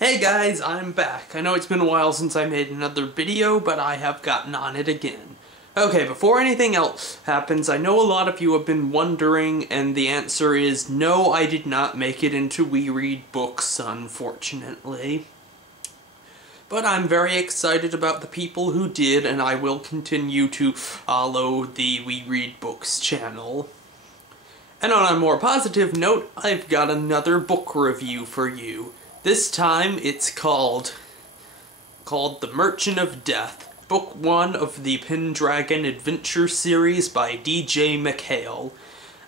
Hey guys, I'm back. I know it's been a while since I made another video, but I have gotten on it again. Okay, before anything else happens, I know a lot of you have been wondering, and the answer is no, I did not make it into We Read Books, unfortunately. But I'm very excited about the people who did, and I will continue to follow the We Read Books channel. And on a more positive note, I've got another book review for you. This time it's called The Merchant of Death, Book 1 of the Pendragon Adventure series by DJ MacHale.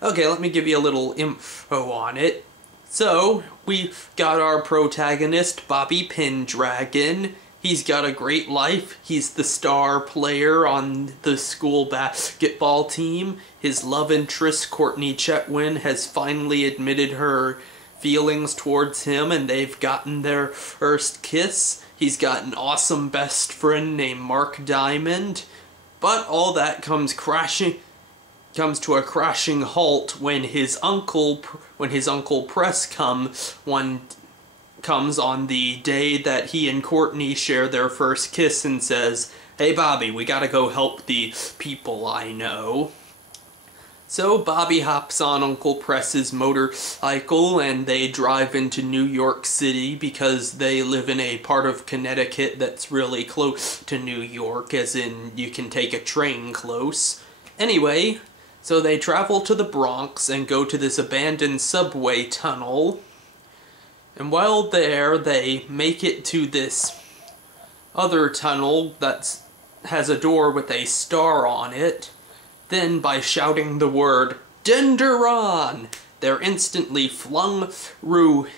Okay, let me give you a little info on it. So, we've got our protagonist, Bobby Pendragon. He's got a great life. He's the star player on the school basketball team. His love interest, Courtney Chetwin, has finally admitted her feelings towards him, and they've gotten their first kiss. He's got an awesome best friend named Mark Diamond, but all that comes to a crashing halt when his uncle Press comes on the day that he and Courtney share their first kiss and says, "Hey Bobby, we gotta go help the people I know." So Bobby hops on Uncle Press's motorcycle and they drive into New York City because they live in a part of Connecticut that's really close to New York, as in you can take a train close. Anyway, so they travel to the Bronx and go to this abandoned subway tunnel. And while there, they make it to this other tunnel that has a door with a star on it. Then, by shouting the word, "Pendragon!" they're instantly flung through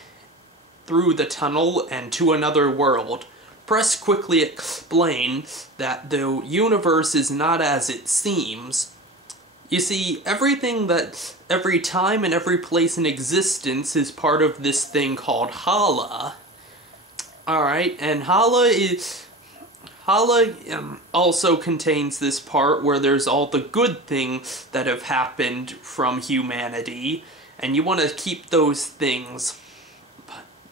the tunnel and to another world. Press quickly explains that the universe is not as it seems. You see, every time and every place in existence is part of this thing called Hala. Alright, and Hala also contains this part where there's all the good things that have happened from humanity, and you want to keep those things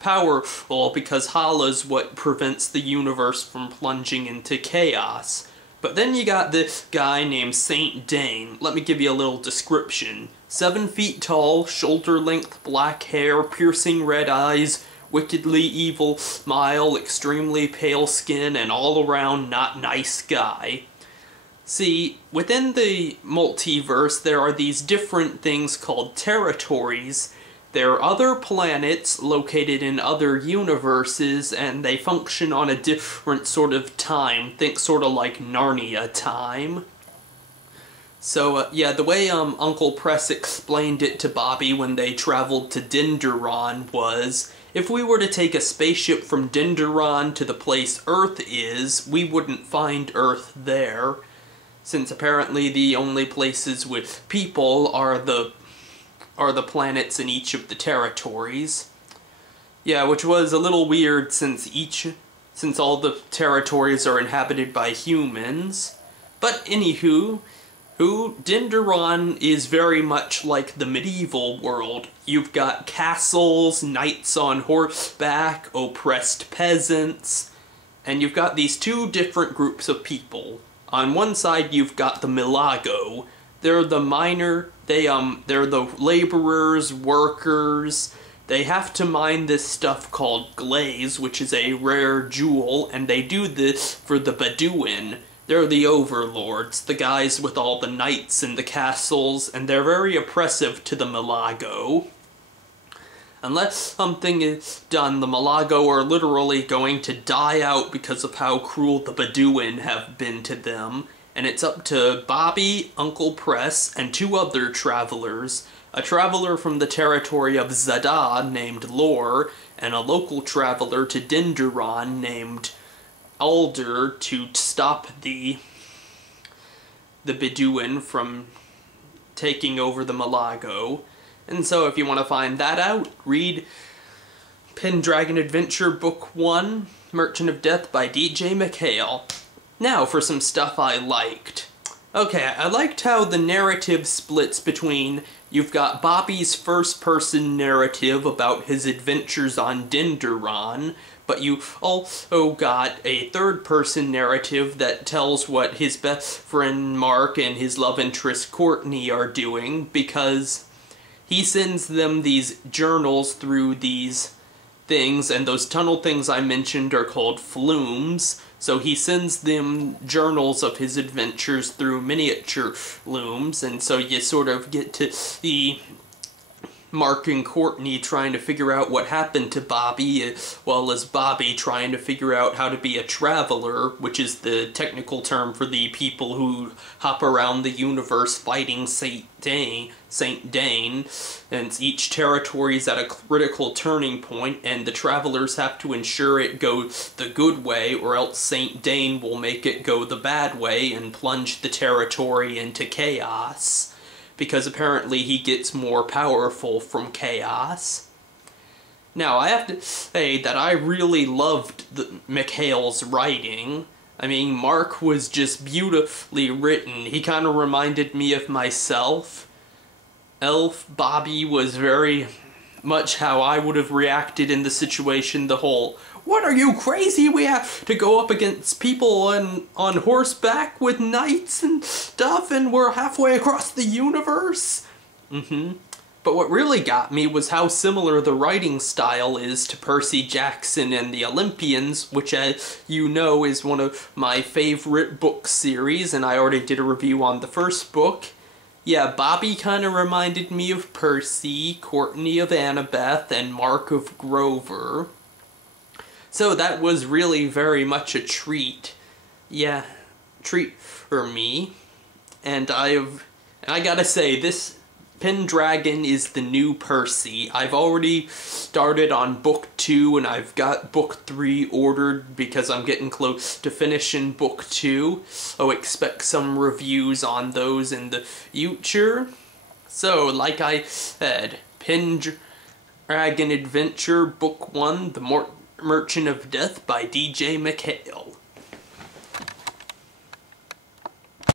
powerful because Hala's what prevents the universe from plunging into chaos. But then you got this guy named Saint Dane. Let me give you a little description. 7 feet tall, shoulder-length black hair, piercing red eyes, wickedly evil smile, extremely pale skin, and all-around not nice guy. See, within the multiverse, there are these different things called territories. There are other planets located in other universes, and they function on a different sort of time. Think sort of like Narnia time. So, yeah, the way Uncle Press explained it to Bobby when they traveled to Pendragon was, if we were to take a spaceship from Pendragon to the place Earth is, we wouldn't find Earth there, since apparently the only places with people are the planets in each of the territories. Yeah, which was a little weird since all the territories are inhabited by humans. But anywho, Pendragon is very much like the medieval world. You've got castles, knights on horseback, oppressed peasants, and you've got these two different groups of people. On one side, you've got the Milagro. They're the laborers, workers. They have to mine this stuff called glaze, which is a rare jewel, and they do this for the Bedouin. They're the overlords, the guys with all the knights and the castles, and they're very oppressive to the Milagro. Unless something is done, the Milagro are literally going to die out because of how cruel the Bedouin have been to them. And it's up to Bobby, Uncle Press, and 2 other travelers. A traveler from the territory of Zada named Lore, and a local traveler to Pendragon named Alder, to stop the Bedouin from taking over the Milagro. And so if you want to find that out, read Pendragon Adventure Book 1, Merchant of Death by DJ MacHale. Now for some stuff I liked. Okay, I liked how the narrative splits between, you've got Bobby's first-person narrative about his adventures on Pendragon, but you also got a third-person narrative that tells what his best friend Mark and his love interest Courtney are doing, because he sends them these journals through these things, and those tunnel things I mentioned are called flumes. So he sends them journals of his adventures through miniature looms, and so you sort of get to see Mark and Courtney trying to figure out what happened to Bobby, as well as Bobby trying to figure out how to be a traveler, which is the technical term for the people who hop around the universe fighting Saint Dane, and each territory is at a critical turning point, and the travelers have to ensure it goes the good way, or else Saint Dane will make it go the bad way and plunge the territory into chaos, because apparently he gets more powerful from chaos. Now, I have to say that I really loved MacHale's writing. I mean, Mark was just beautifully written. He kind of reminded me of myself. Bobby was very much how I would have reacted in the situation. The whole, "What, are you crazy? We have to go up against people on horseback with knights and stuff, and we're halfway across the universe?" But what really got me was how similar the writing style is to Percy Jackson and the Olympians, which, as you know, is one of my favorite book series, and I already did a review on the first book. Yeah, Bobby kind of reminded me of Percy, Courtney of Annabeth, and Mark of Grover. So that was really very much a treat. Yeah, treat for me. And I gotta say, this Pendragon is the new Percy. I've already started on book 2, and I've got book 3 ordered because I'm getting close to finishing book 2. So expect some reviews on those in the future. So, like I said, Pendragon Adventure, book 1, The Merchant of Death by DJ MacHale.